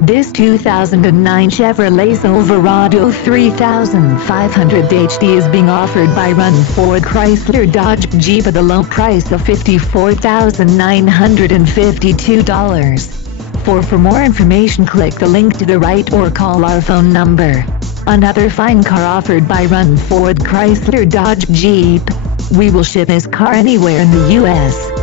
This 2009 Chevrolet Silverado 3500 HD is being offered by Run Ford Chrysler Dodge Jeep at a low price of $54,952. For more information, click the link to the right or call our phone number. Another fine car offered by Run Ford Chrysler Dodge Jeep. We will ship this car anywhere in the U.S.